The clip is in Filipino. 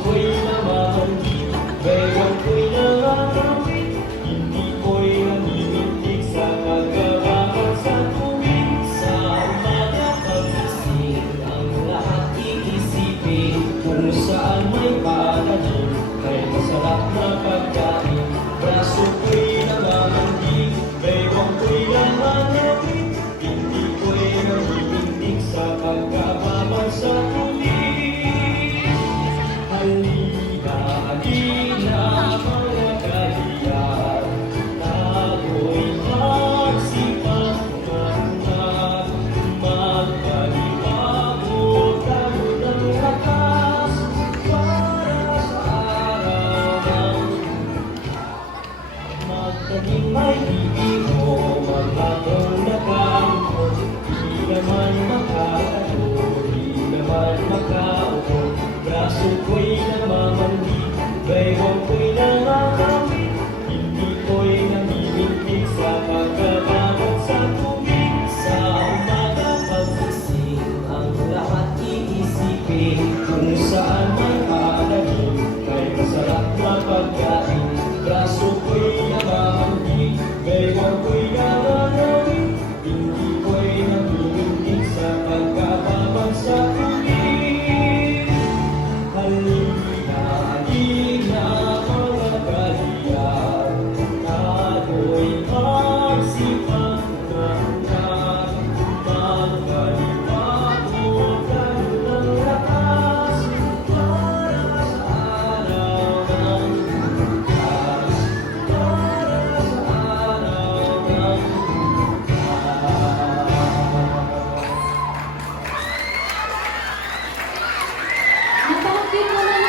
ko'y namamangkin, bewang ko'y nangangamit, hindi ko'y naninindig sa kagarapan sa tuwing sa umaga pagising. Ang lahat iisipin kung saan may pananim, may masarap na pagkain. Braso ko'y namamangkin, bewang ko'y nangangamit, hindi ko'y naninindig sa kagarapan sa tuwing. Halina, halina, mga kahiyan, tayo'y magsipagpunan na magpaliwanag tayo ng lakas para sa araw ng magtanim ay iino, maghapong nakampo, di naman makatayo, di naman makaupo. Braso ko'y namamandi, bewang ko'y nangangamit, hindi ko'y naninindig sa pagkakabat sa tubig. Sa umaga pagising, ang lahat iisipin kung saan may pananim, may masarap na pagkain. Braso ko'y namamandi, bewang ko'y nangangamit, hindi ko'y naninindig sa pagkakabat sa tubig. Halina, halina, mga kahiyan, tayo'y magsipagpunan na magpaliwanag tayo ng lakas para sa araw ng bukas, para sa araw ng bukas. Napakaganda naman